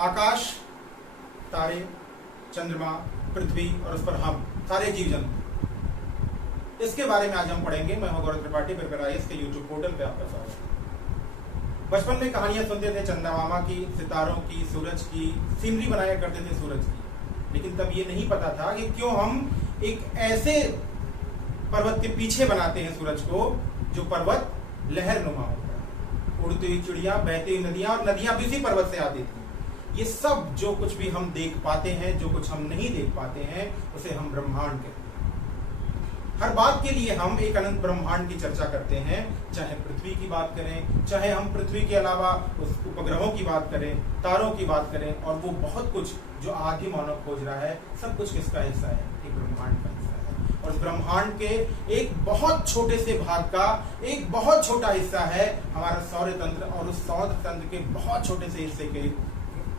आकाश, तारे, चंद्रमा, पृथ्वी और उस पर हम सारे जीव जंतु, इसके बारे में आज हम पढ़ेंगे। मैं हूं गौरव त्रिपाठी, प्रिपेयर आईएएस के यूट्यूब पोर्टल पे आपका स्वागत है। बचपन में कहानियां सुनते थे चंदा की, सितारों की, सूरज की, सीनरी बनाया करते थे सूरज की, लेकिन तब ये नहीं पता था कि क्यों हम एक ऐसे पर्वत के पीछे बनाते हैं सूरज को जो पर्वत लहरनुमा होता है। उड़ती हुई चिड़िया, बहती हुई नदियां, और नदियां भी उसी पर्वत से आती थी। ये सब जो कुछ भी हम देख पाते हैं, जो कुछ हम नहीं देख पाते हैं, उसे हम ब्रह्मांड कहते हैं। हर बात के लिए हम एक अनंत ब्रह्मांड की चर्चा करते हैं, चाहे पृथ्वी की बात करें, चाहे हम पृथ्वी के अलावा उस उपग्रहों की बात करें, तारों की बात करें, और वो बहुत कुछ जो आदि मानव खोज रहा है, सब कुछ किसका हिस्सा है? एक ब्रह्मांड का हिस्सा है। और उस ब्रह्मांड के एक बहुत छोटे से भाग का एक बहुत छोटा हिस्सा है हमारा सौर तंत्र, और उस सौर तंत्र के बहुत छोटे से हिस्से के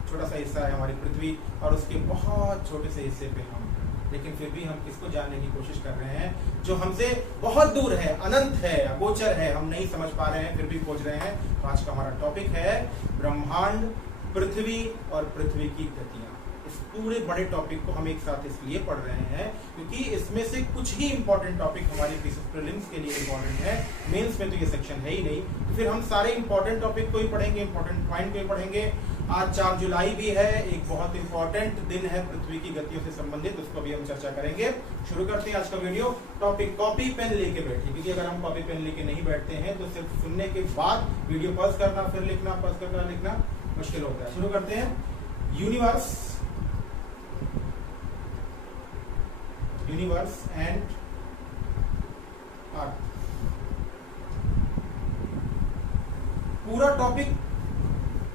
छोटा सा हिस्सा है हमारी पृथ्वी, और उसके बहुत छोटे से हिस्से पे हम। लेकिन फिर भी हम किसको जानने की कोशिश कर रहे हैं? जो हमसे बहुत दूर है, अनंत है, अगोचर है, हम नहीं समझ पा रहे हैं, फिर भी खोज रहे हैं। तो आज का हमारा टॉपिक है ब्रह्मांड, पृथ्वी और पृथ्वी की गतियां। इस पूरे बड़े टॉपिक को हम एक साथ इसलिए पढ़ रहे हैं क्योंकि इसमें से कुछ ही इंपॉर्टेंट टॉपिक हमारे प्रीलिम्स के लिए इंपॉर्टेंट है। मेंस में तो ये सेक्शन है ही नहीं, तो फिर हम सारे इंपॉर्टेंट टॉपिक को ही पढ़ेंगे, इंपॉर्टेंट पॉइंट को ही पढ़ेंगे। आज 4 जुलाई भी है, एक बहुत इंपॉर्टेंट दिन है पृथ्वी की गतियों से संबंधित, उसको भी हम चर्चा करेंगे। शुरू करते हैं आज का वीडियो। टॉपिक कॉपी पेन लेके बैठिए, क्योंकि अगर हम कॉपी पेन लेके नहीं बैठते हैं तो सिर्फ सुनने के बाद वीडियो पॉज करना, फिर लिखना, पॉज करना, लिखना मुश्किल होता है। शुरू करते हैं। Universe and earth. पूरा टॉपिक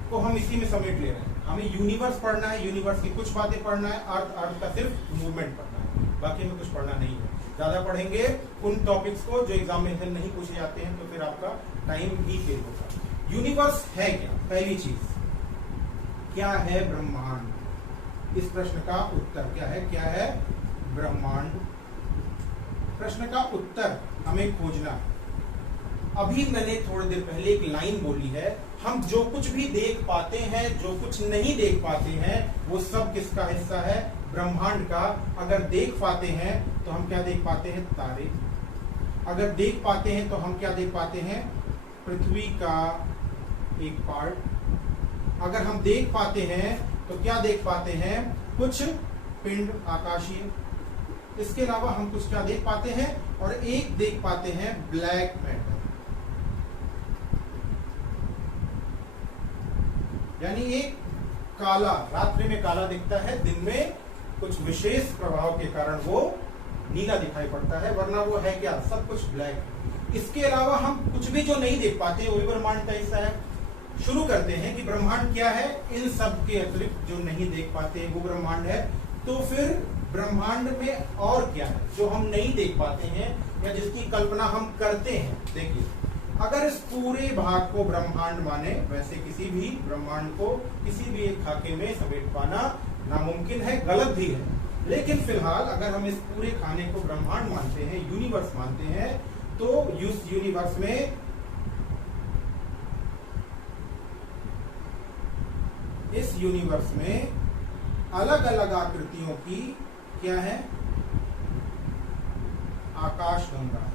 को हम इसी में समेट ले रहे हैं। हमें यूनिवर्स पढ़ना है, यूनिवर्स की कुछ बातें पढ़ना है, अर्थ का सिर्फ मूवमेंट पढ़ना है, बाकी में कुछ पढ़ना नहीं है। ज्यादा पढ़ेंगे उन टॉपिक्स को जो एग्जाम में नहीं पूछे जाते हैं, तो फिर आपका टाइम ही फेल होगा। यूनिवर्स है क्या? पहली चीज, क्या है ब्रह्मांड? इस प्रश्न का उत्तर क्या है? क्या है ब्रह्मांड? प्रश्न का उत्तर हमें खोजना। अभी मैंने थोड़ी देर पहले एक लाइन बोली है, हम जो कुछ भी देख पाते हैं, जो कुछ नहीं देख पाते हैं, वो सब किसका हिस्सा है? ब्रह्मांड का। अगर देख पाते हैं तो हम क्या देख पाते हैं? तारे। अगर देख पाते हैं तो हम क्या देख पाते हैं? पृथ्वी का एक पार्ट। अगर हम देख पाते हैं तो क्या देख पाते हैं? कुछ पिंड आकाशीय। इसके अलावा हम कुछ क्या देख पाते हैं? और एक देख पाते हैं ब्लैक मैटर, यानी एक काला, रात्रि में काला दिखता है, दिन में कुछ विशेष प्रभाव के कारण वो नीला दिखाई पड़ता है, वरना वो है क्या? सब कुछ ब्लैक। इसके अलावा हम कुछ भी जो नहीं देख पाते वो भी ब्रह्मांड का हिस्सा है। शुरू करते हैं कि ब्रह्मांड क्या है। इन सब के अतिरिक्त जो नहीं देख पाते वो ब्रह्मांड है। तो फिर ब्रह्मांड में और क्या है जो हम नहीं देख पाते हैं या जिसकी कल्पना हम करते हैं? देखिए, अगर इस पूरे भाग को ब्रह्मांड माने, वैसे किसी भी ब्रह्मांड को किसी भी एक खाके में समेट पाना नामुमकिन है, गलत भी है। लेकिन फिलहाल अगर हम इस पूरे खाने को ब्रह्मांड मानते हैं, यूनिवर्स मानते हैं, तो इस यूनिवर्स में अलग अलग आकृतियों की क्या है? आकाशगंगा।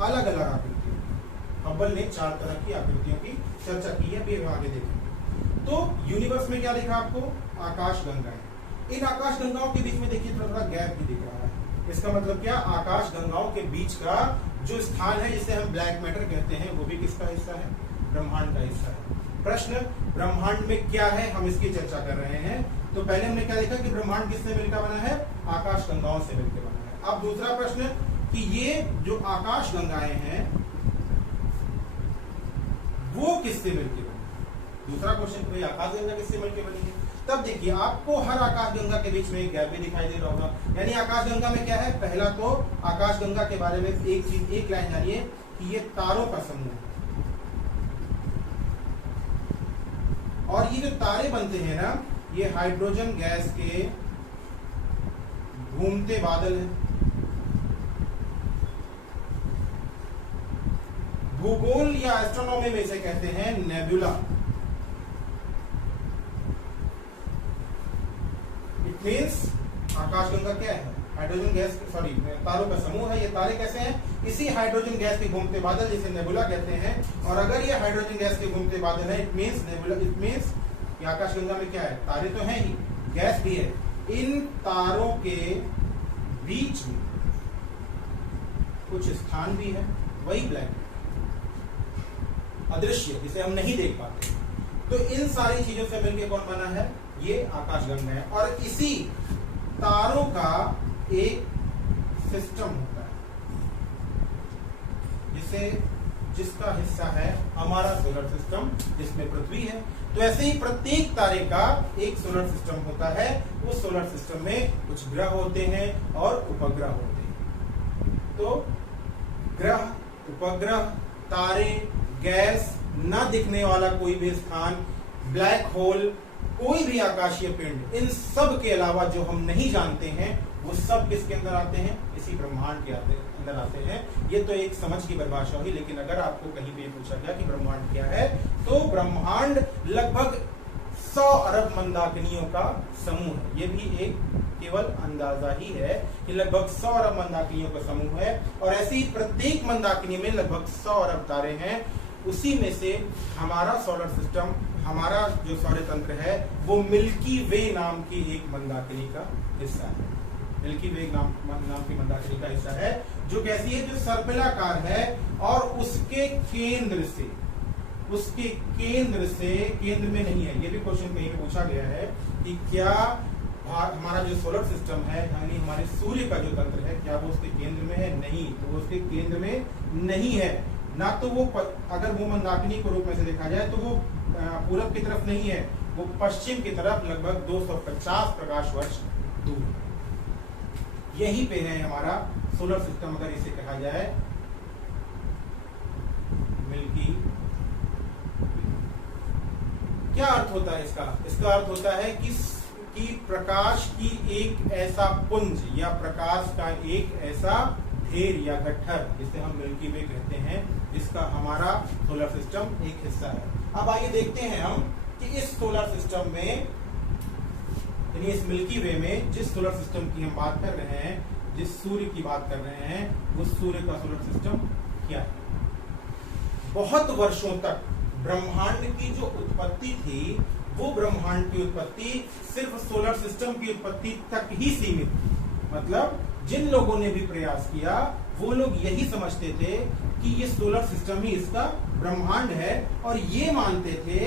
अलग अलग आकृतियों। हब्बल ने 4 तरह की आकृतियों की चर्चा की है, अभी आगे देखेंगे। तो यूनिवर्स में क्या दिखा आपको? आकाशगंगाएं। इन आकाशगंगाओं के बीच में देखिए थोड़ा थोड़ा गैप भी दिख रहा है। इसका मतलब क्या? आकाशगंगाओं के बीच का जो स्थान है, जिसे हम ब्लैक मैटर कहते हैं, वो भी किसका हिस्सा है? ब्रह्मांड का हिस्सा है। प्रश्न, ब्रह्मांड में क्या है, हम इसकी चर्चा कर रहे हैं। तो पहले हमने क्या देखा कि ब्रह्मांड किससे मिलकर बना है? आकाशगंगाओं से मिलकर बना है। अब दूसरा प्रश्न कि ये जो आकाशगंगाएं हैं वो किससे मिलकर बनी? दूसरा क्वेश्चन, भाई आकाशगंगा किससे मिलकर बनी है? तब देखिए, आपको हर आकाशगंगा के बीच में एक गैप भी दिखाई दे रहा होगा। यानी आकाशगंगा में क्या है? पहला तो आकाशगंगा के बारे में एक लाइन जानिए कि ये तारों का समूह है, और ये जो तारे बनते हैं ना, ये हाइड्रोजन गैस के घूमते बादल हैं। भूगोल या एस्ट्रोनॉमी में इसे कहते हैं नेबुला। इट मीन्स आकाशगंगा क्या है? हाइड्रोजन गैस, सॉरी, तारों का समूह है। ये तारे कैसे हैं? इसी हाइड्रोजन गैस के घूमते बादल, जिसे नेबुला कहते हैं। और अगर ये हाइड्रोजन गैस के घूमते बादल है, it means nebula, it means ये आकाशगंगा में क्या है? तारे तो हैं ही, गैस भी है। इन तारों के बीच में कुछ स्थान भी है, वही ब्लैक अदृश्य, जिसे हम नहीं देख पाते। तो इन सारी चीजों से मिलकर कौन बना है? ये आकाशगंगा है। और इसी तारों का एक सिस्टम होता है, जिसका हिस्सा है हमारा सोलर सिस्टम, जिसमें पृथ्वी है। तो ऐसे ही प्रत्येक तारे का एक सोलर सिस्टम होता है। उस सोलर सिस्टम में कुछ ग्रह होते हैं और उपग्रह होते हैं। तो ग्रह, उपग्रह, तारे, गैस, न दिखने वाला कोई भी स्थान, ब्लैक होल, कोई भी आकाशीय पिंड, इन सब के अलावा जो हम नहीं जानते हैं, वो सब किसके अंदर आते हैं? इसी ब्रह्मांड के अंदर आते हैं। ये तो एक समझ की परिभाषा हुई, लेकिन अगर आपको कहीं पे पूछा गया कि ब्रह्मांड क्या है, तो ब्रह्मांड लगभग 100 अरब मंदाकिनियों का समूह है। ये भी एक केवल अंदाजा ही है कि लगभग 100 अरब मंदाकिनियों का समूह है। और ऐसे ही प्रत्येक मंदाकिनी में लगभग 100 अरब तारे हैं। उसी में से हमारा सोलर सिस्टम, हमारा जो सौर तंत्र है, वो मिल्की वे नाम की एक मंदाकिनी का हिस्सा है। मिल्की वे नाम की मंदाकिनी का हिस्सा है, जो कैसी है? जो सर्पिलाकार है। और उसके केंद्र से केंद्र में नहीं है। ये भी क्वेश्चन कहीं पे पूछा गया है कि क्या हमारा जो सोलर सिस्टम है, यानी हमारे सूर्य का जो तंत्र है, क्या वो उसके केंद्र में है? नहीं, तो वो उसके केंद्र में नहीं है। ना तो वो, अगर वो मंदाकिनी के रूप में से देखा जाए तो वो पूरब की तरफ नहीं है, वो पश्चिम की तरफ लगभग 250 प्रकाश वर्ष दूर है। यहीं पे है हमारा सोलर सिस्टम, अगर इसे कहा जाए मिल्की। क्या अर्थ होता है इसका? इसका अर्थ होता है कि प्रकाश की एक ऐसा पुंज या प्रकाश का एक ऐसा ढेर या गट्ठर, जिसे हम मिल्की वे कहते हैं, जिसका हमारा सोलर सिस्टम एक हिस्सा है। अब आइए देखते हैं हम कि इस सोलर सिस्टम में, यानी इस मिल्की वे में जिस सोलर सिस्टम की हम बात कर रहे हैं, जिस सूर्य की बात कर रहे हैं, वो सूर्य का सोलर सिस्टम क्या है? बहुत वर्षों तक ब्रह्मांड की जो उत्पत्ति थी, वो ब्रह्मांड की उत्पत्ति सिर्फ सोलर सिस्टम की उत्पत्ति तक ही सीमित थी। मतलब जिन लोगों ने भी प्रयास किया, वो लोग यही समझते थे कि ये सोलर सिस्टम ही इसका ब्रह्मांड है, और ये मानते थे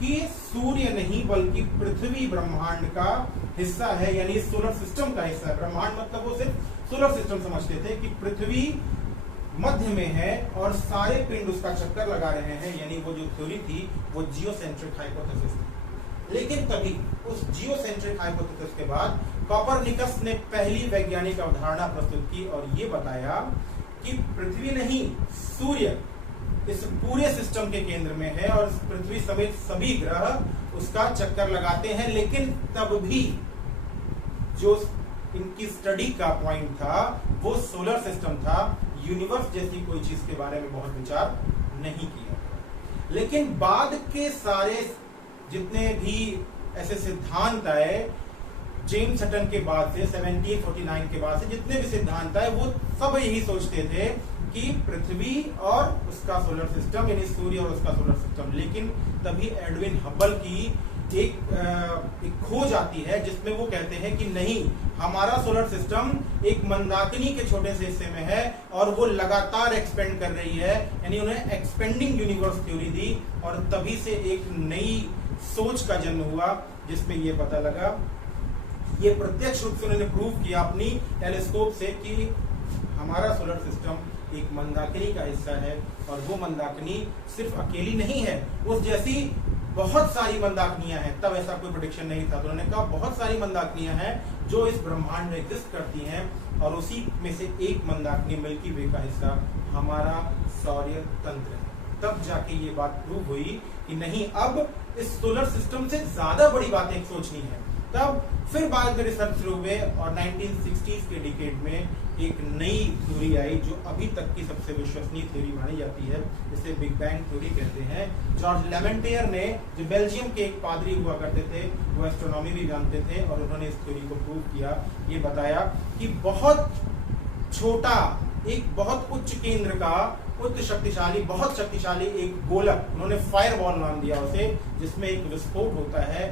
कि सूर्य नहीं बल्कि पृथ्वी ब्रह्मांड का हिस्सा है, यानी सोलर सिस्टम का हिस्सा है। ब्रह्मांड मतलब वो सिर्फ सोलर सिस्टम समझते थे कि पृथ्वी मध्य में है और सारे पिंड उसका चक्कर लगा रहे हैं, यानी वो जो थ्योरी थी वो जियोसेंट्रिक हाइपोथेसिस थी। लेकिन तभी उस जियोसेंट्रिक हाइपोथेसिस के बाद कोपरनिकस ने पहली वैज्ञानिक अवधारणा प्रस्तुत की और ये बताया कि पृथ्वी नहीं, सूर्य इस पूरे सिस्टम के केंद्र में है और पृथ्वी समेत सभी ग्रह उसका चक्कर लगाते हैं। लेकिन तब भी जो इनकी स्टडी का पॉइंट था वो सोलर सिस्टम था, यूनिवर्स जैसी कोई चीज के बारे में बहुत विचार नहीं किया। लेकिन बाद के सारे जितने भी ऐसे सिद्धांत आए, जेम्स हटन के बाद से 1749 के बाद से जितने भी सिद्धांत आए, वो सब यही सोचते थे कि पृथ्वी और उसका सोलर सिस्टम, यानी सूर्य और उसका सोलर सिस्टम। लेकिन तभी एडविन हबल की एक खोज आती है जिसमें वो कहते हैं कि नहीं, हमारा सोलर सिस्टम एक मंदाकिनी के छोटे से हिस्से में है और वो लगातार एक्सपेंड कर रही है, यानी उन्हें एक्सपेंडिंग यूनिवर्स थ्योरी दी। और तभी से एक नई सोच का जन्म हुआ जिसमें ये पता लगा, ये प्रत्यक्ष रूप से उन्होंने प्रूव किया अपनी टेलीस्कोप से कि हमारा सोलर सिस्टम एक मंदाकिनी का हिस्सा है। और वो मंदाकिनी सिर्फ अकेली नहीं है, उस जैसी बहुत सारी मंदाकिनियां हैं। तब ऐसा कोई प्रेडिक्शन नहीं था, तो उन्होंने कहा बहुत सारी मंदाकिनियां हैं जो इस ब्रह्मांड में एग्जिस्ट करती हैं, और उसी में से एक मंदाकिनी मिल्की वे का हिस्सा हमारा सौर्य तंत्र है। तब जाके ये बात प्रूव हुई कि नहीं, अब इस सोलर सिस्टम से ज्यादा बड़ी बातें सोचनी है। तब फिर बाद में रिसर्च शुरू हुए और 1960s के डिकेड में एक नई थ्योरी आई जो अभी तक की सबसे विश्वसनीय थ्योरी मानी जाती है, जिसे बिग बैंग थ्योरी कहते हैं। जॉर्ज लेमेंटियर ने, जो बेल्जियम के एक पादरी हुआ करते थे, वो एस्ट्रोनॉमी भी जानते थे और उन्होंने इस थ्योरी को प्रूव किया। ये बताया कि बहुत छोटा, एक बहुत उच्च केंद्र का उच्च शक्तिशाली, बहुत शक्तिशाली एक गोलक, उन्होंने फायरबॉल नाम दिया उसे, जिसमें एक विस्फोट होता है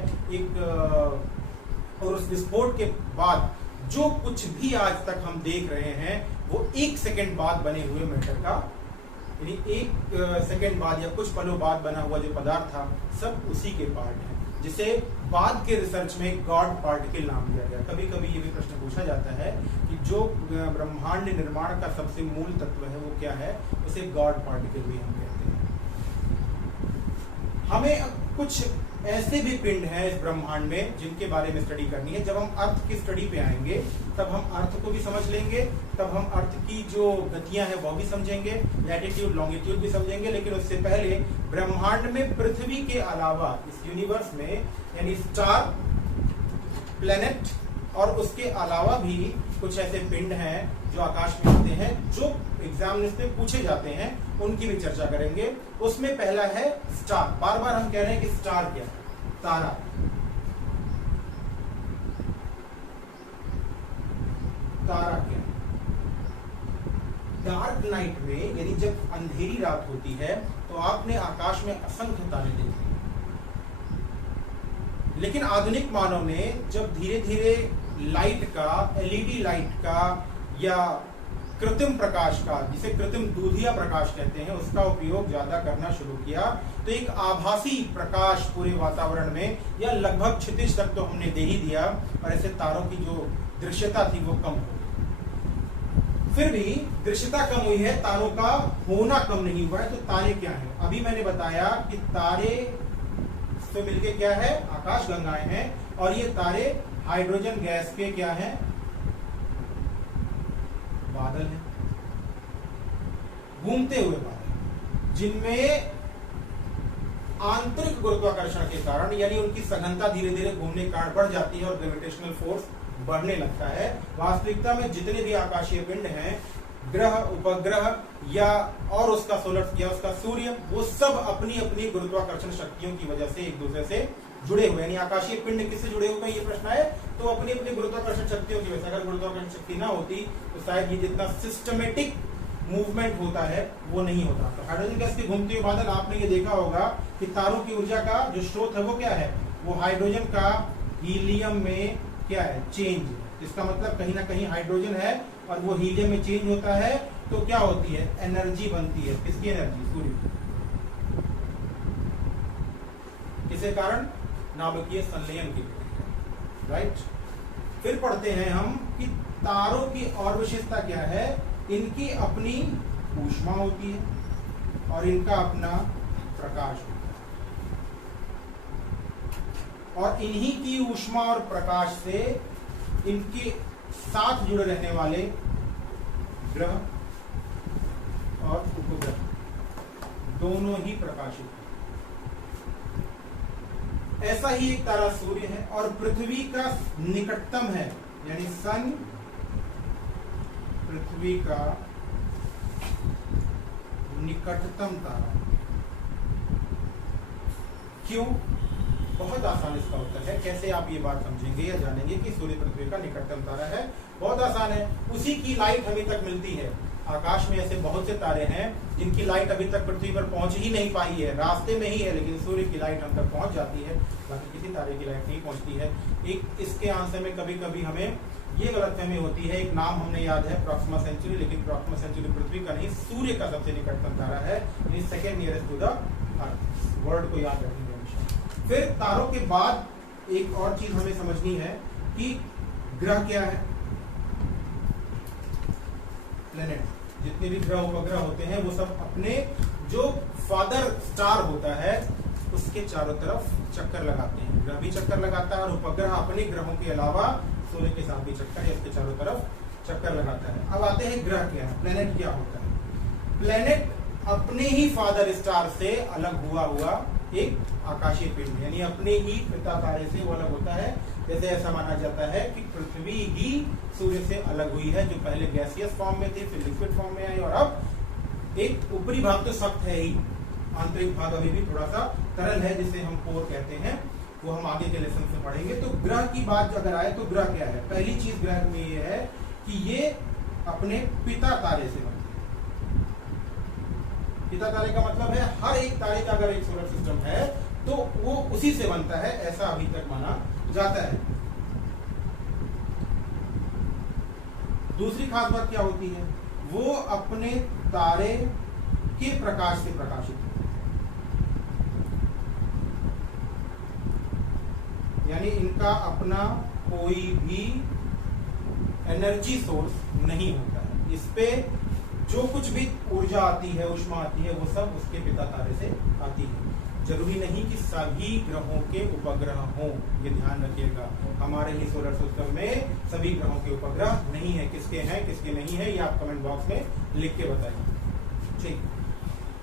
और उस विस्फोट के बाद जो कुछ भी आज तक हम देख रहे हैं वो 1 सेकंड बाद बने हुए मैटर का, यानी 1 सेकंड बाद या कुछ पलों बाद बना हुआ जो पदार्थ था, सब उसी के पार्ट है, जिसे बाद के रिसर्च में गॉड पार्टिकल नाम दिया गया। कभी कभी ये भी प्रश्न पूछा जाता है कि जो ब्रह्मांड निर्माण का सबसे मूल तत्व है वो क्या है, उसे गॉड पार्टिकल भी हम कहते हैं। हमें कुछ ऐसे भी पिंड हैं इस ब्रह्मांड में जिनके बारे में स्टडी करनी है। जब हम अर्थ की स्टडी पे आएंगे तब हम अर्थ को भी समझ लेंगे, तब हम अर्थ की जो गतियां हैं वो भी समझेंगे, लैटिट्यूड लॉन्गिट्यूड भी समझेंगे। लेकिन उससे पहले ब्रह्मांड में पृथ्वी के अलावा इस यूनिवर्स में यानी स्टार, प्लेनेट और उसके अलावा भी कुछ ऐसे पिंड हैं जो आकाश में आते हैं, जो एग्जामिनेशन में पूछे जाते हैं, उनकी भी चर्चा करेंगे। उसमें पहला है स्टार। बार बार हम कह रहे हैं कि स्टार क्या है, तारा। तारा क्या है? डार्क नाइट में, यानी जब अंधेरी रात होती है तो आपने आकाश में असंख्य तारे देखे, लेकिन आधुनिक मानव ने जब धीरे धीरे लाइट का, एलईडी लाइट का या कृत्रिम प्रकाश का, जिसे कृत्रिम दूधिया प्रकाश कहते हैं, उसका उपयोग ज्यादा करना शुरू किया तो एक आभासी प्रकाश पूरे वातावरण में या लगभग क्षितिज तक तो हमने दे ही दिया, और ऐसे तारों की जो दृश्यता थी वो कम हो गई। फिर भी दृश्यता कम हुई है, तारों का होना कम नहीं हुआ है। तो तारे क्या है? अभी मैंने बताया कि तारे से मिलके क्या है, आकाश गंगाएं हैं, और ये तारे हाइड्रोजन गैस के क्या हैं, बादल हैं, घूमते हुए बादल, जिनमें आंतरिक गुरुत्वाकर्षण के कारण, यानी उनकी सघनता धीरे धीरे घूमने के कारण बढ़ जाती है और ग्रेविटेशनल फोर्स बढ़ने लगता है। वास्तविकता में जितने भी आकाशीय पिंड हैं, ग्रह, उपग्रह या और उसका सोलर या उसका सूर्य, वो सब अपनी अपनी गुरुत्वाकर्षण शक्तियों की वजह से एक दूसरे से जुड़े हुए, यानी आकाशीय पिंड किससे जुड़े हुए हैं ये प्रश्न है, तो अपनी अपनी गुरुत्वाकर्षण शक्तियों की वजह से। अगर गुरुत्वाकर्षण शक्ति ना होती तो शायद ये जितना सिस्टमेटिक मूवमेंट होता है वो नहीं होता। तो हाइड्रोजन गैस के घूमते हुए बादल, आपने ये देखा होगा कि तारों की ऊर्जा का जो स्रोत है वो क्या है, वो हाइड्रोजन का हीलियम में क्या है, चेंज। इसका मतलब कहीं ना कहीं हाइड्रोजन है और वो हीलियम में चेंज होता है तो क्या होती है, एनर्जी बनती है। किसकी एनर्जी? सूर्य। किसके कारण? नाभिकीय संलयन की, राइट। फिर पढ़ते हैं हम कि तारों की और विशेषता क्या है, इनकी अपनी ऊष्मा होती है और इनका अपना प्रकाश होता है, और इन्हीं की ऊष्मा और प्रकाश से इनके साथ जुड़े रहने वाले ग्रह और उपग्रह दोनों ही प्रकाशित हैं। ऐसा ही एक तारा सूर्य है और पृथ्वी का निकटतम है, यानी सन पृथ्वी का निकटतम तारा। क्यों? बहुत आसान इसका उत्तर है। कैसे आप ये बात समझेंगे या जानेंगे कि सूर्य पृथ्वी का निकटतम तारा है? बहुत आसान है, उसी की लाइट हमें तक मिलती है। आकाश में ऐसे बहुत से तारे हैं जिनकी लाइट अभी तक पृथ्वी पर पहुंच ही नहीं पाई है, रास्ते में ही है, लेकिन सूर्य की लाइट हम तक पहुंच जाती है, बाकी किसी तारे की लाइट नहीं पहुंचती है। एक इसके आंसर में कभी कभी हमें ये गलतफहमी होती है, एक नाम हमने याद है प्रॉक्सिमा सेंचुरी, लेकिन प्रॉक्सिमा सेंचुरी पृथ्वी का नहीं, सूर्य का सबसे निकटतम तारा है, यानी second nearest to the earth. Word को याद रखेंगे हमेशा। फिर तारों के बाद एक और चीज हमें समझनी है कि ग्रह क्या है, प्लेनेट। जितने भी ग्रह उपग्रह होते हैं वो सब अपने जो फादर स्टार होता है उसके चारों तरफ चक्कर लगाते हैं। ग्रह भी चक्कर लगाता है और उपग्रह अपने ग्रहों के अलावा सूर्य के साथ भी चक्कर या इसके चारों तरफ चक्कर लगाता है। अब आते हैं ग्रह क्या है, प्लेनेट क्या होता है। प्लेनेट अपने ही फादर स्टार से अलग हुआ एक आकाशीय पिंड, यानी अपने ही पिता तारे से वो अलग होता है। जैसे ऐसा माना जाता है कि पृथ्वी ही सूर्य से अलग हुई है, जो पहले गैसियस फॉर्म में थी, फिर लिक्विड फॉर्म में आई, और अब एक ऊपरी भाग तो सख्त है ही, आंतरिक भाग अभी भी थोड़ा सा तरल है, जिसे हम कोर कहते हैं, वो हम आगे के लेसन में पढ़ेंगे। तो ग्रह की बात अगर आए तो ग्रह क्या है? पहली चीज ग्रह में ये है कि ये अपने पिता तारे से बनते हैं। पिता तारे का मतलब है हर एक तारे का अगर एक सोलर सिस्टम है तो वो उसी से बनता है, ऐसा अभी तक माना जाता है। दूसरी खास बात क्या होती है? वो अपने तारे के प्रकाश से प्रकाशित होते हैं, यानी इनका अपना कोई भी एनर्जी सोर्स नहीं होता है। इस पे जो कुछ भी ऊर्जा आती है, उष्मा आती है, वो सब उसके पिता तारे से आती है। जरूरी नहीं कि सभी ग्रहों के उपग्रह हों, ये ध्यान रखिएगा। हमारे ही सोलर सिस्टम में सभी ग्रहों के उपग्रह नहीं है। किसके हैं किसके नहीं है, ये आप कमेंट बॉक्स में लिख के बताइए। ठीक,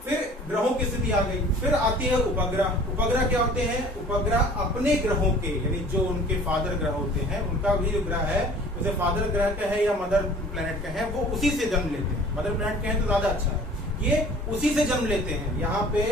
फिर ग्रहों की स्थिति आ गई, फिर आती है उपग्रह। उपग्रह क्या होते हैं? उपग्रह अपने ग्रहों के, यानी जो उनके फादर ग्रह होते हैं, उनका भी जो ग्रह है, उसे फादर ग्रह का है या मदर प्लेनेट का है, वो उसी से जन्म लेते हैं। मदर प्लेनेट का है तो ज्यादा अच्छा है, ये उसी से जन्म लेते हैं। यहाँ पे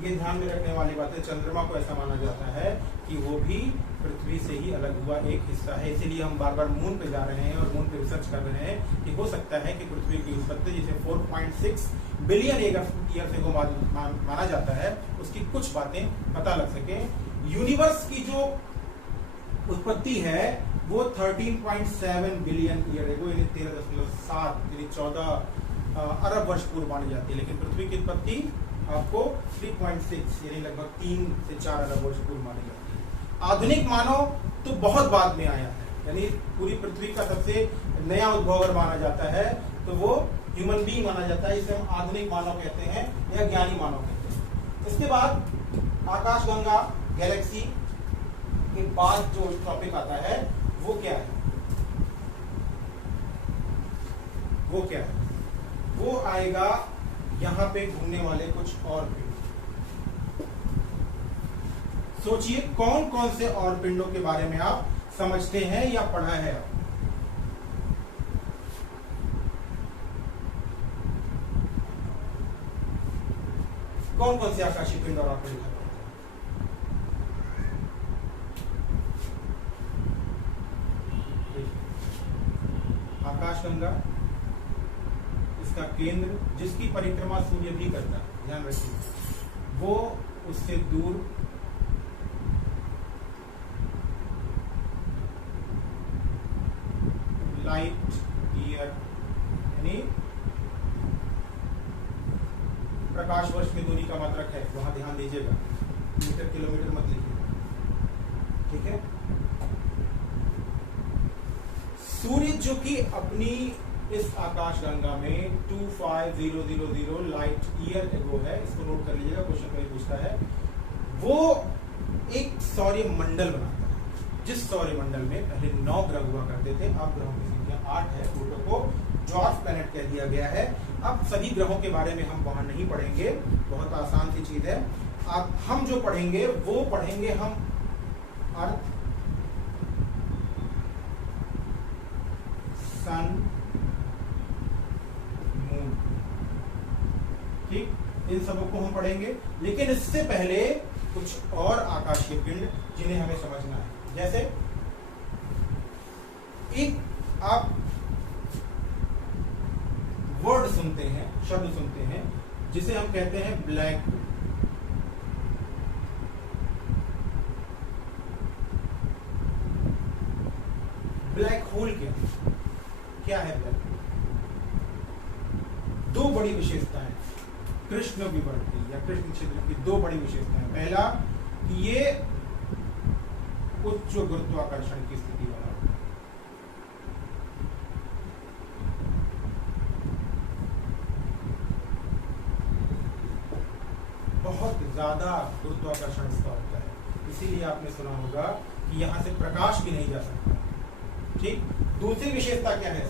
ये ध्यान में रखने वाली बात है, चंद्रमा को ऐसा माना जाता है कि वो भी पृथ्वी से ही अलग हुआ एक हिस्सा है। इसीलिए हम बार बार मून पे जा रहे हैं और मून पे रिसर्च कर रहे हैं कि हो सकता है कि पृथ्वी की उत्पत्ति, जिसे 4.6 बिलियन ईयर से को माना जाता है, उसकी कुछ बातें पता लग सके। यूनिवर्स की जो उत्पत्ति है वो 13.7 बिलियन ईयर एगो, यानी 13.7 यानी 14 अरब वर्ष पूर्व मानी जाती है। लेकिन पृथ्वी की उत्पत्ति आपको 3.6 यानी लगभग 3 से 4 अरब वर्ष पूर्व मानी जाती है। आधुनिक मानव तो बहुत बाद में आया है, यानी पूरी पृथ्वी का सबसे नया उद्भव अगर माना जाता है तो वो ह्यूमन बीइंग माना जाता है, इसे हम आधुनिक मानव कहते हैं या ज्ञानी मानव कहते हैं। इसके बाद आकाशगंगा गैलेक्सी के बाद जो टॉपिक आता है वो क्या है? वो क्या है? वो आएगा यहाँ पे घूमने वाले कुछ और पिंड। सोचिए कौन कौन से और पिंडों के बारे में आप समझते हैं या पढ़ा है आप? कौन कौन से आकाशीय पिंड और आपको लिखा पड़ता है? आकाशगंगा, इसका केंद्र जिसकी परिक्रमा सूर्य भी करता है, ध्यान रखिए, वो उससे दूर लाइट ईयर यानी प्रकाश वर्ष की दूरी का मात्रक है, वहां ध्यान दीजिएगा, मीटर किलोमीटर मत लिखिएगा, ठीक है। सूर्य जो कि अपनी इस आकाशगंगा में 25000 लाइट ईयर एगो है, इसको नोट कर लीजिएगा, क्वेश्चन कहीं पूछता है। वो एक सौर्य मंडल बनाता है, जिस सौर्य मंडल में पहले 9 ग्रह हुआ करते थे, अब ग्रहों की संख्या 8 है। प्लूटो को ड्वार्फ प्लैनेट कह दिया गया है। अब सभी ग्रहों के बारे में हम वहां नहीं पढ़ेंगे, बहुत आसान सी चीज है। अब हम जो पढ़ेंगे वो पढ़ेंगे हम अर्थ, सन, मून, ठीक, इन सबों को हम पढ़ेंगे। लेकिन इससे पहले कुछ और आकाशीय पिंड जिन्हें हमें समझना है, जैसे एक आप वर्ड सुनते हैं, शब्द सुनते हैं, जिसे हम कहते हैं ब्लैक होल। ब्लैक होल क्या है? ब्लैक होल दो बड़ी विशेषताएं, कृष्ण विवर्ती या कृष्ण क्षेत्र की दो बड़ी विशेषताएं। पहला कि ये उच्च गुरुत्वाकर्षण की स्थिति वाला होता है, बहुत ज्यादा गुरुत्वाकर्षण इसका होता है, इसीलिए आपने सुना होगा कि यहां से प्रकाश भी नहीं जा सकता, ठीक। दूसरी विशेषता क्या है?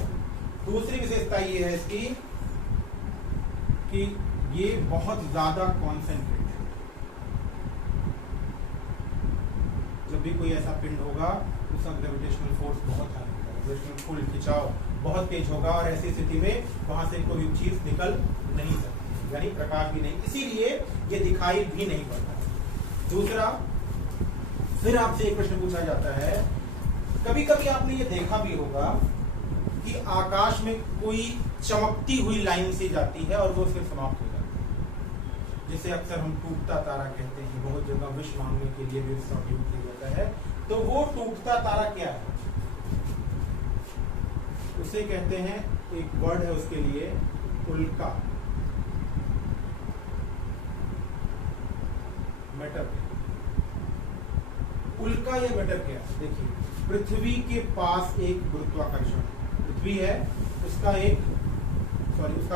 दूसरी विशेषता ये है इसकी कि ये बहुत ज्यादा कॉन्सेंट्रेट है। जब जब भी कोई ऐसा पिंड होगा उसका ग्रेविटेशनल फोर्स बहुत हाई होगा, ग्रेविटेशनल पुल खिंचाव बहुत तेज होगा और ऐसी स्थिति में वहां से कोई चीज निकल नहीं सकती, यानी प्रकाश भी नहीं, इसीलिए ये दिखाई भी नहीं पड़ता। दूसरा, फिर आपसे एक प्रश्न पूछा जाता है, कभी कभी आपने ये देखा भी होगा कि आकाश में कोई चमकती हुई लाइन सी जाती है और वो फिर समाप्त हो जाती है, जिसे अक्सर हम टूटता तारा कहते हैं, बहुत जगह विष मांगने के लिए भी इसका उपयोग किया जाता है। तो वो टूटता तारा क्या है? उसे कहते हैं, एक वर्ड है उसके लिए, उल्का, मैटर। उल्का या मैटर क्या है? देखिए, पृथ्वी के पास एक गुरुत्वाकर्षण, पृथ्वी है, उसका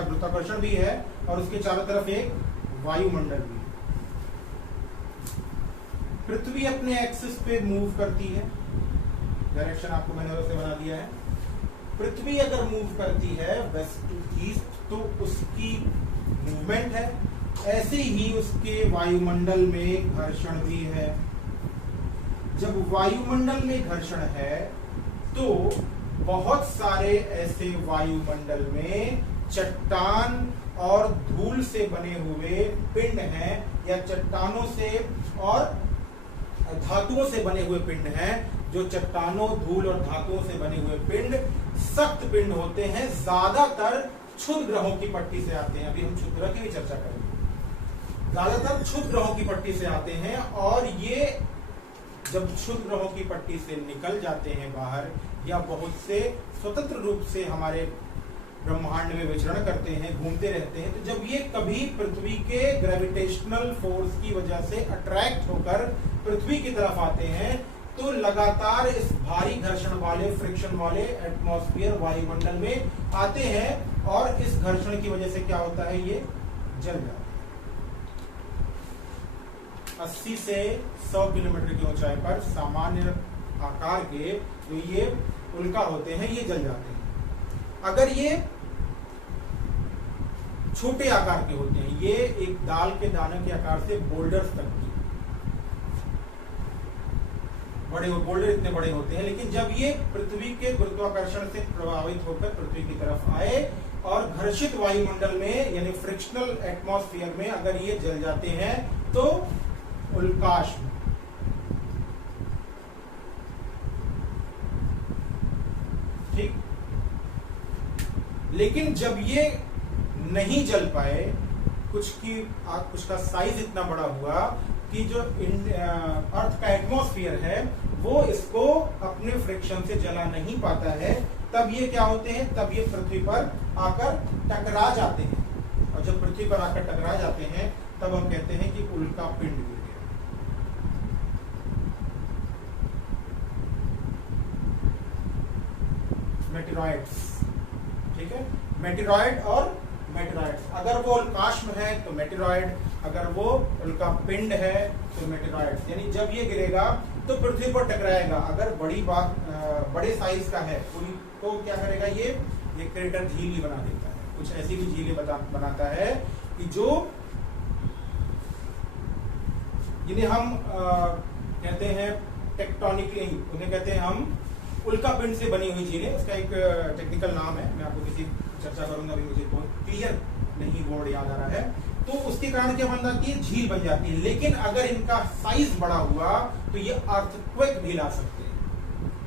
गुरुत्वाकर्षण भी है और उसके चारों तरफ एक वायुमंडल भी है। पृथ्वी अपने एक्सिस पे मूव करती है, डायरेक्शन आपको मैंने वैसे बना दिया है। पृथ्वी अगर मूव करती है वेस्ट टू ईस्ट तो उसकी मूवमेंट है, ऐसे ही उसके वायुमंडल में घर्षण भी है। जब वायुमंडल में घर्षण है तो बहुत सारे ऐसे वायुमंडल में चट्टान और धूल से बने हुए पिंड हैं, या चट्टानों से और धातुओं से बने हुए पिंड हैं। जो चट्टानों, धूल और धातुओं से बने हुए पिंड सख्त पिंड होते हैं, ज्यादातर क्षुद्र ग्रहों की पट्टी से आते हैं। अभी हम क्षुद्र ग्रह की भी चर्चा करेंगे। ज्यादातर क्षुद्र ग्रहों की पट्टी से आते हैं और ये जब क्षुद्र ग्रहों की पट्टी से निकल जाते हैं बाहर, या बहुत से स्वतंत्र रूप से हमारे ब्रह्मांड में विचरण करते हैं, घूमते रहते हैं, तो जब ये कभी पृथ्वी के ग्रेविटेशनल फोर्स की वजह से अट्रैक्ट होकर पृथ्वी की तरफ आते हैं, तो लगातार इस भारी घर्षण वाले, फ्रिक्शन वाले एटमॉस्फेयर, वायुमंडल में आते हैं और इस घर्षण की वजह से क्या होता है, ये जल जाते हैं। 80 से 100 किलोमीटर की ऊंचाई पर सामान्य आकार के जो ये उल्का होते हैं, ये जल जाते हैं। अगर ये छोटे आकार के होते हैं, ये एक दाल के दाने के आकार से बोल्डर्स तक की बड़े, बोल्डर इतने बड़े होते हैं, लेकिन जब ये पृथ्वी के गुरुत्वाकर्षण से प्रभावित होकर पृथ्वी की तरफ आए और घर्षित वायुमंडल में यानी फ्रिक्शनल एटमॉस्फेयर में अगर ये जल जाते हैं तो उल्काश्म, ठीक। लेकिन जब ये नहीं जल पाए, कुछ का साइज इतना बड़ा हुआ कि जो अर्थ का एटमॉस्फेयर है वो इसको अपने फ्रिक्शन से जला नहीं पाता है, तब ये क्या होते हैं, तब ये पृथ्वी पर आकर टकरा जाते हैं। और जब पृथ्वी पर आकर टकरा जाते हैं तब हम कहते हैं कि उल्का पिंड गिर गया। मेटेरॉइड्स, ठीक है, मेटेरॉइड और मेटेरॉइड्स। अगर वो उल्काश्म है तो मेटेरॉइड, अगर वो उल्का पिंड है तो मेटेरॉइड्स। यानी जब ये गिरेगा तो पृथ्वी पर टकराएगा। अगर बड़े साइज का है पूरी, तो क्या करेगा, ये क्रेटर झील ही बना देता है। कुछ ऐसी भी झीलें बनाता है कि जो जिन्हें हम कहते हैं टेक्टोनिकली, उन्हें कहते हैं हम उल्का पिंड से बनी हुई झीलें। उसका एक टेक्निकल नाम है, मैं आपको किसी चर्चा करूंगा, अभी मुझे बहुत क्लियर नहीं वर्ड याद आ रहा है। तो उसके कारण क्या बन जाती है, झील बन जाती है। लेकिन अगर इनका साइज बड़ा हुआ तो ये अर्थक्वेक भी ला सकते हैं।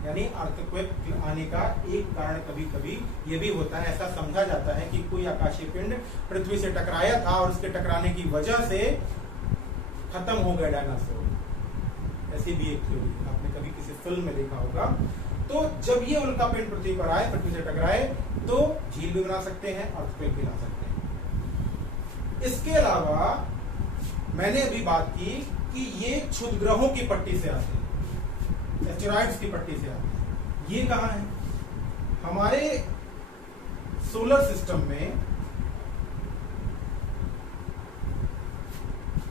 यानी अर्थक्वेक आने का एक कारण कभी कभी ये भी होता है। ऐसा समझा जाता है कि कोई आकाशीय पिंड पृथ्वी से टकराया था और उसके टकराने की वजह से खत्म हो गया डायनासोर। ऐसी भी एक थ्योरी आपने कभी किसी फिल्म में देखा होगा। तो जब ये उल्का पिंड पृथ्वी पर आए, पृथ्वी से टकराए, तो झील भी बना सकते हैं, अर्थक्वेक भी ला सकते हैं। इसके अलावा मैंने अभी बात की कि ये क्षुद्र ग्रहों की पट्टी से आते हैं, एस्टेरॉइड्स की पट्टी से आते हैं। ये कहां है, हमारे सोलर सिस्टम में,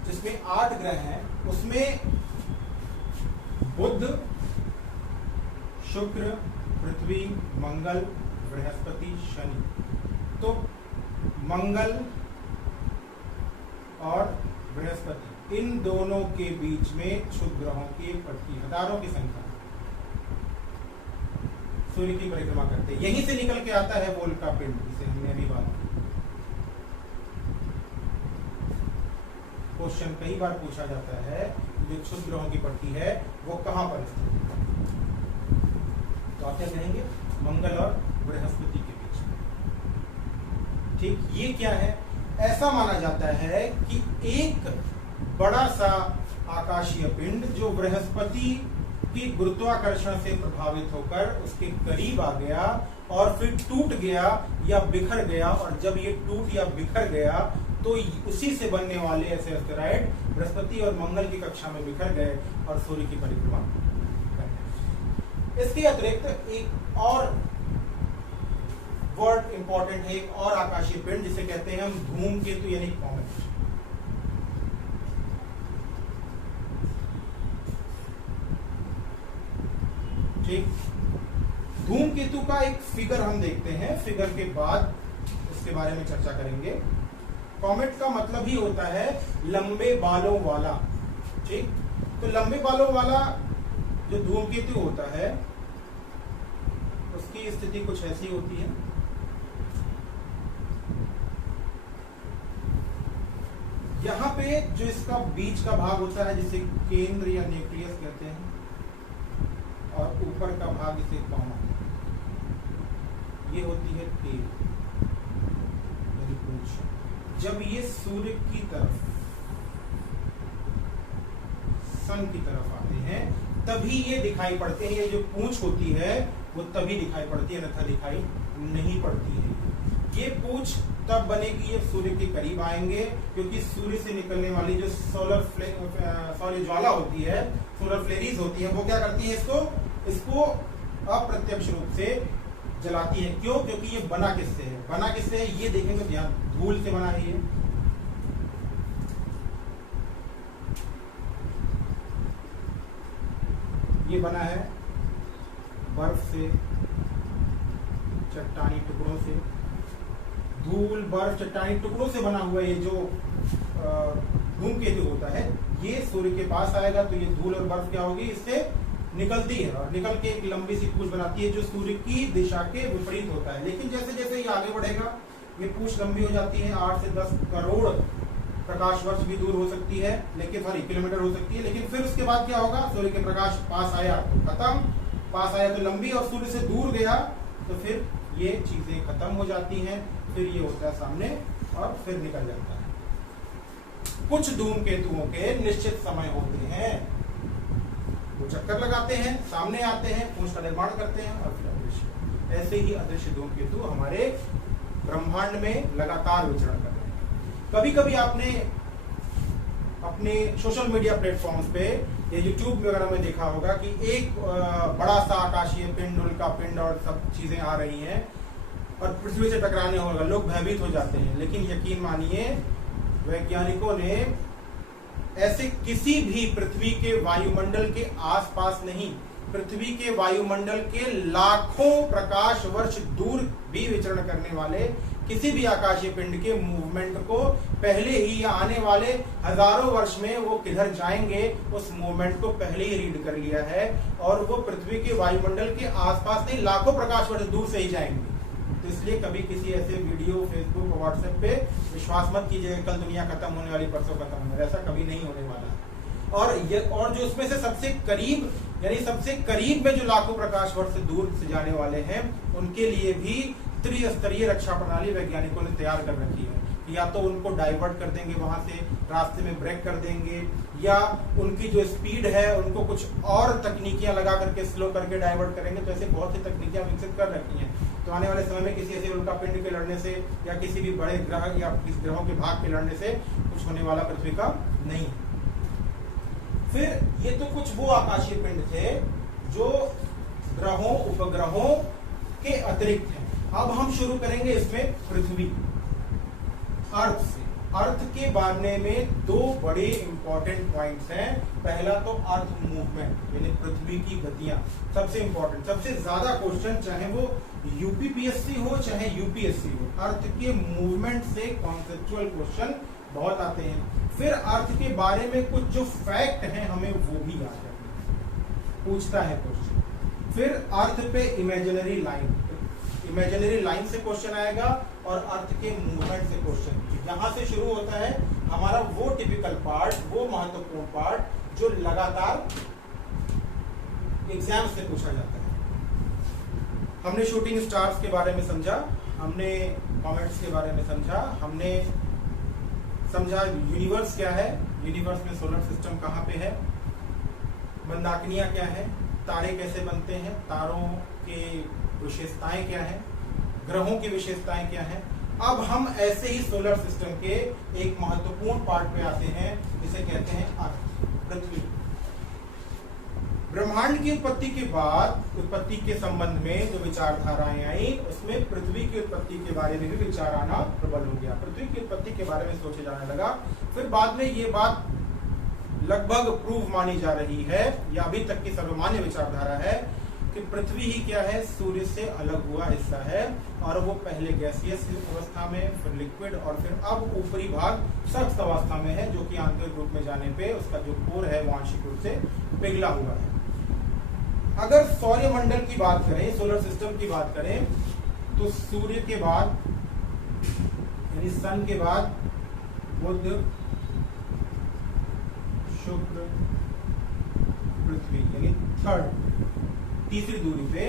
जिसमें 8 ग्रह हैं, उसमें बुध, शुक्र, पृथ्वी, मंगल, बृहस्पति, शनि। तो मंगल और बृहस्पति, इन दोनों के बीच में क्षुद्र ग्रहों की एक पट्टी, हजारों की संख्या सूर्य की परिक्रमा करते हैं। यहीं से निकल के आता है वो उल्का पिंड, जिसे हमने अभी बात की। क्वेश्चन कई बार पूछा जाता है, जो क्षुद्र ग्रहों की पट्टी है वो कहां पर स्थित है? तो आप क्या कहेंगे? मंगल और बृहस्पति के बीच में। ठीक, ये क्या है? ऐसा माना जाता है कि एक बड़ा सा आकाशीय पिंड जो बृहस्पति की गुरुत्वाकर्षण से प्रभावित होकर उसके करीब आ गया और फिर टूट गया या बिखर गया, और जब ये टूट या बिखर गया तो उसी से बनने वाले ऐसे एस्टेरॉइड बृहस्पति और मंगल की कक्षा में बिखर गए और सूर्य की परिक्रमा करते। इसके अतिरिक्त एक और वर्ड इंपॉर्टेंट है, एक और आकाशीय पिंड जिसे कहते हैं हम धूमकेतु यानी कॉमेट। ठीक, धूमकेतु का एक फिगर हम देखते हैं, फिगर के बाद इसके बारे में चर्चा करेंगे। कॉमेट का मतलब ही होता है लंबे बालों वाला। ठीक, तो लंबे बालों वाला जो धूमकेतु होता है उसकी स्थिति कुछ ऐसी होती है। यहां पे जो इसका बीच का भाग होता है जिसे केंद्र या न्यूक्लियस कहते हैं, और ऊपर का भाग इसे कॉमा, ये होती है टेल यानी पूंछ। जब ये सूर्य की तरफ, सन की तरफ आते हैं तभी ये दिखाई पड़ते हैं। ये जो पूंछ होती है वो तभी दिखाई पड़ती है, अन्यथा दिखाई नहीं पड़ती है। ये पूंछ तब बनेगी ये सूर्य के करीब आएंगे, क्योंकि सूर्य से निकलने वाली जो सौर ज्वाला होती है, सोलर फ्लेरीज होती है, वो क्या करती है? इसको अप्रत्यक्ष रूप से जलाती है। क्यों? क्योंकि ये बना किससे है? बना किससे है ये देखेंगे ध्यान, धूल से बना है ये बना है बर्फ से, चट्टानी टुकड़ों से। धूल, बर्फ, चट्टानी टुकड़ों से बना हुआ ये जो धूमकेतु होता है, ये सूर्य के पास आएगा तो ये धूल और बर्फ क्या होगी? इससे निकलती है और निकल के एक लंबी सी पूंछ बनाती है जो सूर्य की दिशा के विपरीत होता है। लेकिन जैसे जैसे ये आगे बढ़ेगा ये पूंछ लंबी हो जाती है, 8 से 10 करोड़ प्रकाश वर्ष भी दूर हो सकती है, लेकिन सॉरी किलोमीटर हो सकती है। लेकिन फिर उसके बाद क्या होगा? सूर्य के प्रकाश पास आया तो खत्म, पास आया तो लंबी, और सूर्य से दूर गया तो फिर ये चीजें खत्म हो जाती हैं। फिर ये होता है सामने और फिर निकल जाता है। कुछ धूमकेतुओं के निश्चित समय होते हैं, वो चक्कर लगाते हैं, सामने आते हैं, पूंछ का निर्माण करते हैं और फिर अदृश्य। ऐसे ही अदृश्य धूमकेतु हमारे ब्रह्मांड में लगातार विचरण कर रहे हैं। कभी कभी आपने अपने सोशल मीडिया प्लेटफॉर्म्स पे या यूट्यूब वगैरह में देखा होगा कि एक बड़ा सा आकाशीय पिंड, उल्का पिंड और सब चीजें आ रही हैं और पृथ्वी से टकराने होगा, लोग भयभीत हो जाते हैं। लेकिन यकीन मानिए वैज्ञानिकों ने ऐसे किसी भी पृथ्वी के वायुमंडल के आसपास नहीं, पृथ्वी के वायुमंडल के लाखों प्रकाश वर्ष दूर भी विचरण करने वाले किसी भी आकाशीय पिंड के मूवमेंट को पहले ही या आने वाले हजारों वर्ष में वो किधर जाएंगे उस मूवमेंट को पहले ही रीड कर लिया है, और वो पृथ्वी के वायुमंडल के आसपास नहीं लाखों प्रकाश वर्ष दूर से ही जाएंगे। तो इसलिए कभी किसी ऐसे वीडियो फेसबुक और व्हाट्सएप पे विश्वास मत कीजिए कल दुनिया खत्म होने वाली, परसों खत्म होने वाली, ऐसा कभी नहीं होने वाला। और जो उसमें से सबसे करीब यानी सबसे करीब में जो लाखों प्रकाश वर्ष से दूर से जाने वाले हैं उनके लिए भी त्रिस्तरीय रक्षा प्रणाली वैज्ञानिकों ने तैयार कर रखी है। या तो उनको डाइवर्ट कर देंगे, वहां से रास्ते में ब्रेक कर देंगे, या उनकी जो स्पीड है उनको कुछ और तकनीकियां लगा करके स्लो करके डाइवर्ट करेंगे। तो ऐसे बहुत सी तकनीकियां विकसित कर रखी हैं। तो आने वाले समय में किसी ऐसे उल्का पिंड के लड़ने से या किसी भी बड़े ग्रह या किसी ग्रहों के भाग के लड़ने से कुछ होने वाला पृथ्वी का नहीं। फिर ये तो कुछ वो आकाशीय पिंड थे जो ग्रहों उपग्रहों के अतिरिक्त हैं। अब हम शुरू करेंगे इसमें पृथ्वी, अर्थ से। अर्थ के बारे में दो बड़े इंपॉर्टेंट पॉइंट्स हैं। पहला तो अर्थ मूवमेंट यानी पृथ्वी की गतियां, सबसे इंपॉर्टेंट, सबसे ज्यादा क्वेश्चन चाहे वो यूपीपीएससी हो चाहे यूपीएससी हो, अर्थ के मूवमेंट से कॉन्सेप्चुअल क्वेश्चन बहुत आते हैं। फिर अर्थ के बारे में कुछ जो फैक्ट हैं हमें वो भी याद रखना, पूछता है क्वेश्चन। फिर अर्थ पे इमेजिनरी लाइन से क्वेश्चन आएगा और अर्थ के मूवमेंट से क्वेश्चन। यहां से शुरू होता है हमारा वो टिपिकल पार्ट, वो महत्वपूर्ण पार्ट जो लगातार एग्जाम से पूछा जाता है। हमने शूटिंग स्टार्स के बारे में समझा, हमने कॉमेट्स के बारे में समझा, हमने समझा यूनिवर्स क्या है, यूनिवर्स में सोलर सिस्टम कहाँ पे है, मंदाकिनियां क्या है, तारे कैसे बनते हैं, तारों के विशेषताएं क्या है, ग्रहों की विशेषताएं क्या है। अब हम ऐसे ही सोलर सिस्टम के एक महत्वपूर्ण पार्ट पे आते हैं जिसे कहते हैं अर्थ, पृथ्वी। ब्रह्मांड की उत्पत्ति के बाद उत्पत्ति के संबंध में जो विचारधाराएं आई उसमें पृथ्वी की उत्पत्ति के बारे में भी विचार आना प्रबल हो गया। पृथ्वी की उत्पत्ति के बारे में सोचे जाने लगा। फिर बाद में ये बात लगभग प्रूव मानी जा रही है, या अभी तक की सर्वमान्य विचारधारा है कि पृथ्वी ही क्या है, सूर्य से अलग हुआ हिस्सा है, और वो पहले गैसियस अवस्था में, फिर लिक्विड, और फिर अब ऊपरी भाग सख्त अवस्था में है, जो कि आंतरिक रूप में जाने पे उसका जो कोर है वो आंशिक रूप से पिघला हुआ है। अगर सौरमंडल की बात करें, सोलर सिस्टम की बात करें, तो सूर्य के बाद यानी सन के बाद बुध, शुक्र, पृथ्वी यानी तीसरी दूरी पे,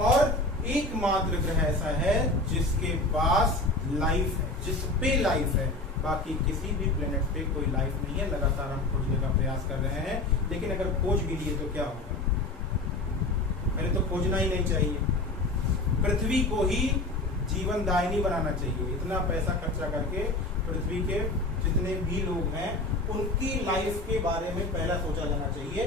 और एकमात्र ग्रह ऐसा है जिसके पास लाइफ है, जिस पे लाइफ है। बाकी किसी भी प्लेनेट पे कोई लाइफ नहीं है। लगातार हम खोजने का प्रयास कर रहे हैं, लेकिन अगर खोज भी लिए तो क्या होगा, पहले तो खोजना ही नहीं चाहिए। पृथ्वी को ही जीवनदायिनी बनाना चाहिए। इतना पैसा खर्चा करके पृथ्वी के जितने भी लोग हैं उनकी लाइफ के बारे में पहला सोचा जाना चाहिए।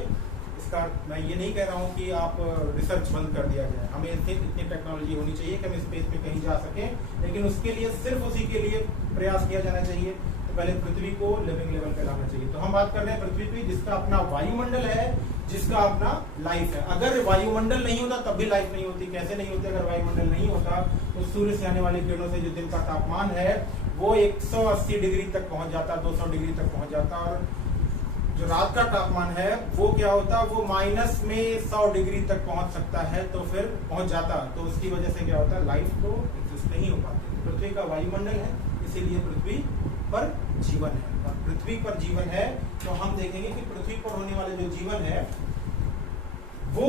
इसका मैं ये नहीं कह रहा हूँ कि आप रिसर्च बंद कर दिया जाए, हमें इतनी टेक्नोलॉजी होनी चाहिए कि हम स्पेस में कहीं जा सकें, लेकिन उसके लिए सिर्फ उसी के लिए प्रयास किया जाना चाहिए। तो पहले पृथ्वी को लिविंग लेवल पे लाना चाहिए। तो हम बात कर रहे हैं पृथ्वी पे, जिसका अपना वायुमंडल है, जिसका अपना लाइफ है। अगर वायुमंडल नहीं होता तब भी लाइफ नहीं होती। कैसे नहीं होती? अगर वायुमंडल नहीं होता तो सूर्य से आने वाली किरणों से जो दिन का तापमान है वो 180 डिग्री तक पहुंच जाता, 200 डिग्री तक पहुंच जाता, और जो रात का तापमान है वो क्या होता, वो माइनस में 100 डिग्री तक पहुंच सकता है, तो फिर पहुंच जाता। तो उसकी वजह से क्या होता है, लाइफ तो एग्जिस्ट नहीं हो पाती। पृथ्वी का वायुमंडल है, इसीलिए पृथ्वी पर जीवन है। और पृथ्वी पर जीवन है तो हम देखेंगे कि पृथ्वी पर होने वाले जो जीवन है वो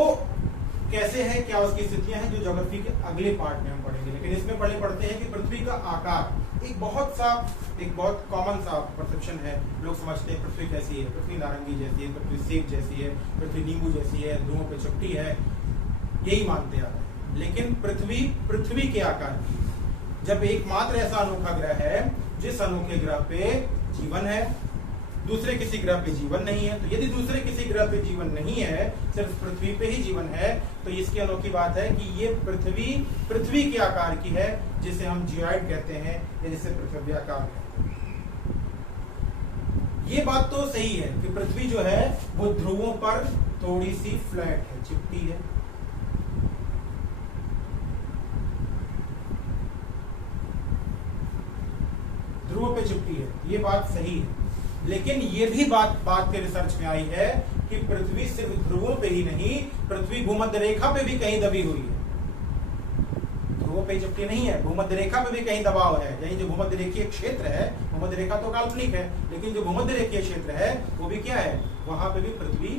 कैसे है, क्या उसकी स्थितियां हैं, जो ज्योग्राफी के अगले पार्ट में हम पढ़ेंगे। लेकिन इसमें पढ़ते हैं कि पृथ्वी का आकार एक बहुत कॉमन सा परसेप्शन है। लोग समझते हैं पृथ्वी कैसी है, पृथ्वी नारंगी जैसी है, पृथ्वी सेब जैसी है, पृथ्वी नींबू जैसी है, ध्रुवों पे चपटी है, यही मानते आ रहे हैं। लेकिन पृथ्वी के आकार की, जब एकमात्र ऐसा अनोखा ग्रह है जिस अनोखे ग्रह पे जीवन है, दूसरे किसी ग्रह पे जीवन नहीं है, तो यदि दूसरे किसी ग्रह पे जीवन नहीं है, सिर्फ पृथ्वी पे ही जीवन है, तो इसकी अनोखी बात है कि ये पृथ्वी के आकार की है, जिसे हम जियोइड कहते हैं, या जिसे पृथ्वी आकार कहते हैं। ये बात तो सही है कि पृथ्वी जो है वो ध्रुवों पर थोड़ी सी फ्लैट है, चिपटी है। ध्रुवों पे चिपटी है, ये बात सही है। लेकिन ये भी बात के रिसर्च में आई है कि पृथ्वी सिर्फ ध्रुवों पे ही नहीं, पृथ्वी भूमध्य रेखा पे भी कहीं दबी हुई है। ध्रुवों पे चिपटी नहीं है, भूमध्य रेखा पे भी कहीं दबाव है। यानी जो भूमध्य रेखीय क्षेत्र है, भूमध्य रेखा तो काल्पनिक है, लेकिन जो भूमध्य रेखीय क्षेत्र है वो भी क्या है, वहां पे भी पृथ्वी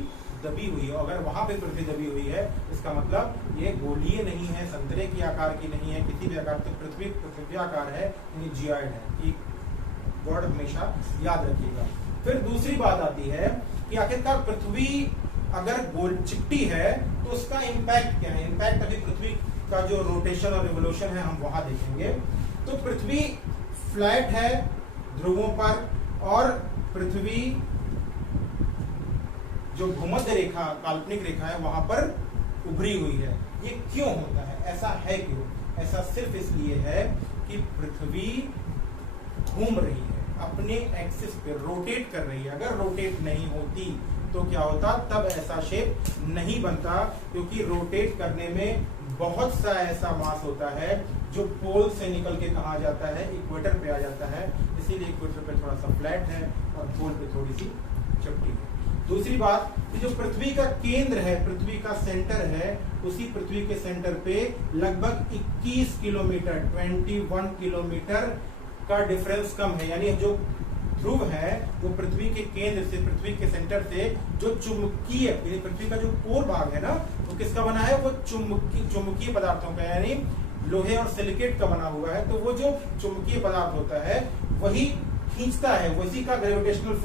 दबी हुई है। अगर वहां पे पृथ्वी दबी हुई है, इसका मतलब ये गोलीय नहीं है, संतरे की आकार की नहीं है, किसी भी आकार, तो पृथ्वी आकार है, यानी जियोइड है। वर्ड हमेशा याद रखिएगा। फिर दूसरी बात आती है कि आखिरकार पृथ्वी अगर गोल चिपटी है तो उसका इम्पैक्ट क्या है। इम्पैक्ट अभी पृथ्वी का जो रोटेशन और रिवोल्यूशन है हम वहां देखेंगे। तो पृथ्वी फ्लैट है ध्रुवों पर, और पृथ्वी जो भूमध्य रेखा, काल्पनिक रेखा है, वहां पर उभरी हुई है। ये क्यों होता है, ऐसा है क्यों? ऐसा सिर्फ इसलिए है कि पृथ्वी घूम रही है, अपने एक्सिस पे रोटेट कर रही है। अगर रोटेट नहीं होती तो क्या होता, तब ऐसा शेप नहीं बनता, क्योंकि रोटेट करने में बहुत सा ऐसा मास होता है जो पोल से निकल के कहा जाता है इक्वेटर पे आ जाता है, इसीलिए इक्वेटर पे थोड़ा सा फ्लैट है और पोल पे थोड़ी सी चपटी है। दूसरी बात कि जो पृथ्वी का केंद्र है, पृथ्वी का सेंटर है, उसी पृथ्वी के सेंटर पे लगभग 21 किलोमीटर 21 किलोमीटर का डिफरेंस कम है। यानी जो ध्रुव है वो पृथ्वी के केंद्र से, पृथ्वी के सेंटर से जो चुंबकीय, यानी पृथ्वी का जो कोर भाग है ना, वो किसका बना है, वो चुंबकीय पदार्थों का, यानी लोहे और सिलिकेट का बना हुआ है। तो वो जो चुंबकीय पदार्थ होता है वही खींचता है, वही का ग्रेविटेशनल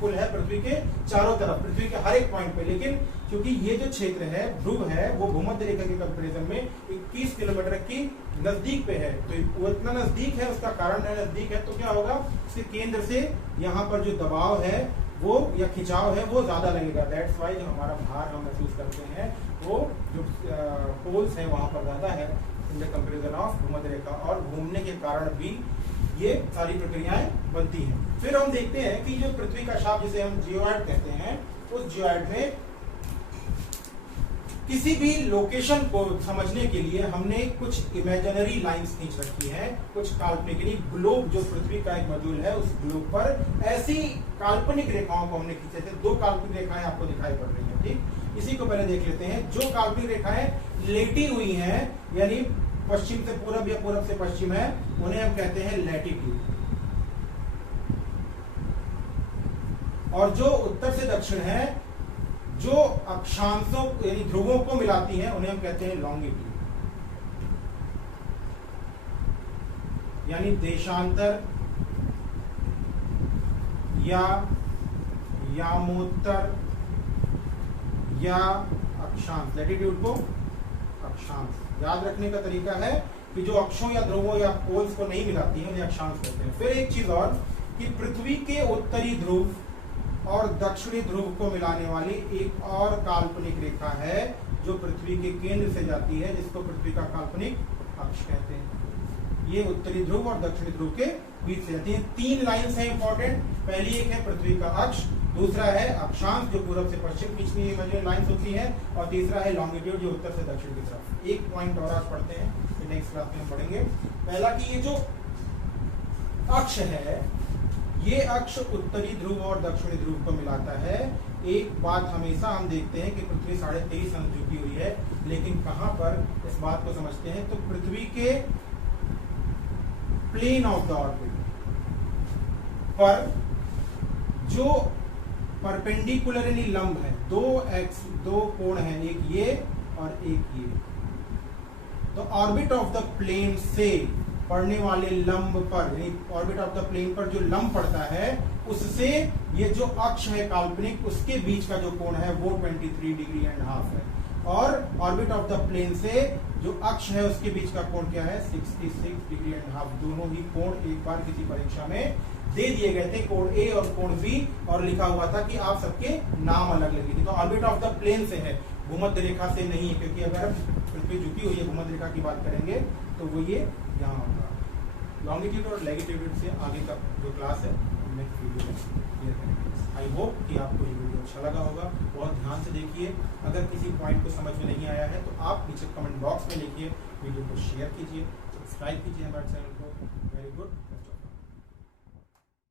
पुल है पृथ्वी के चारों तरफ, पृथ्वी के हर एक पॉइंट पे। लेकिन क्योंकि ये जो क्षेत्र है, ध्रुव है, वो भूमध्य रेखा के कंपैरिजन में 21 किलोमीटर की नजदीक पे है, तो वो इतना नजदीक है, उसका कारण है नजदीक है, तो क्या होगा, उसके केंद्र से यहाँ पर जो दबाव है वो या खिंचाव है वो ज्यादा लगेगा। दैट्स वाई जो हमारा भार हम महसूस करते हैं वो जो पोल्स है वहां पर ज्यादा है इन द कंपैरिजन ऑफ भूमध्य रेखा, और घूमने के कारण भी ये सारी प्रक्रियाएं बनती हैं। फिर हम देखते हैं कि जो पृथ्वी का शाप, जिसे हम जियोइड कहते हैं, उस जियोइड में किसी भी लोकेशन को समझने के लिए हमने कुछ इमेजिनरी लाइंस खींच रखी हैं, कुछ काल्पनिक, यानी ग्लोब जो पृथ्वी का एक मॉड्यूल है, उस ग्लोब पर ऐसी काल्पनिक रेखाओं को हमने खींचे थे। 2 काल्पनिक रेखाएं आपको दिखाई पड़ रही हैं, ठीक। इसी को पहले देख लेते हैं। जो काल्पनिक रेखाएं लेटी हुई हैं, यानी पश्चिम से पूरब या पूरब से पश्चिम है, उन्हें हम कहते हैं लैटिट्यूड, और जो उत्तर से दक्षिण है, जो अक्षांशों यानी ध्रुवों को मिलाती हैं, उन्हें हम कहते हैं लॉन्गिट्यूड, यानी देशांतर या यामोत्तर या अक्षांश। लैटिट्यूड को अक्षांश याद रखने का तरीका है कि जो अक्षों या ध्रुवों या पोल्स को नहीं मिलाती है, उन्हें अक्षांश कहते हैं। फिर एक चीज और कि पृथ्वी के उत्तरी ध्रुव और दक्षिणी ध्रुव को मिलाने वाली एक और काल्पनिक रेखा है जो पृथ्वी के केंद्र से जाती है, जिसको पृथ्वी का काल्पनिक अक्ष कहते हैं। ये उत्तरी ध्रुव और दक्षिणी ध्रुव के बीच से जाती है। 3 लाइन्स हैं इंपॉर्टेंट। पहली एक है पृथ्वी का अक्ष, दूसरा है अक्षांश जो पूरब से पश्चिम खींचने वाली लाइन्स होती है, और तीसरा है लॉन्गिट्यूड जो उत्तर से दक्षिण की तरफ। एक पॉइंट और आज पढ़ते हैं, फिर नेक्स्ट क्लास में हम पढ़ेंगे। पहला कि ये जो अक्ष है, ये अक्ष उत्तरी ध्रुव और दक्षिणी ध्रुव को मिलाता है। एक बात हमेशा हम देखते हैं कि पृथ्वी 23.5 अंश झुकी हुई है, लेकिन कहां पर इस बात को समझते हैं, तो पृथ्वी के प्लेन ऑफ द ऑर्बिट पर जो परपेंडिकुलर यानी लंब है, 2 कोण है, एक ये और एक ये, तो ऑर्बिट ऑफ द प्लेन से पड़ने वाले लंब पर, ऑर्बिट ऑफ द प्लेन पर जो लंब पड़ता है, उससे ये जो अक्ष है काल्पनिक, उसके बीच का जो कोण है वो 23.5 डिग्री है, और ऑर्बिट ऑफ द प्लेन से जो अक्ष है उसके बीच का कोण क्या है, 66 डिग्री एंड हाफ। दोनों ही कोण एक बार किसी परीक्षा में दे दिए गए थे, कोण ए और कोण बी, और लिखा हुआ था कि आप सबके नाम अलग लगेंगे। तो ऑर्बिट ऑफ द प्लेन से है, भूमध्य रेखा से नहीं है, क्योंकि अगर पृथ्वी झुकी हुई है, भूमध्य रेखा की बात करेंगे तो वो ये यहाँ होगा। लॉन्गिट्यूड और लैटिट्यूड से आगे का जो क्लास है नेक्स्ट वीडियो में क्लियर करेंगे। आई होप कि आपको ये वीडियो अच्छा लगा होगा। बहुत ध्यान से देखिए, अगर किसी पॉइंट को समझ में नहीं आया है तो आप नीचे कमेंट बॉक्स में लिखिए, वीडियो को शेयर कीजिए, सब्सक्राइब कीजिए हमारे चैनल को। Very good.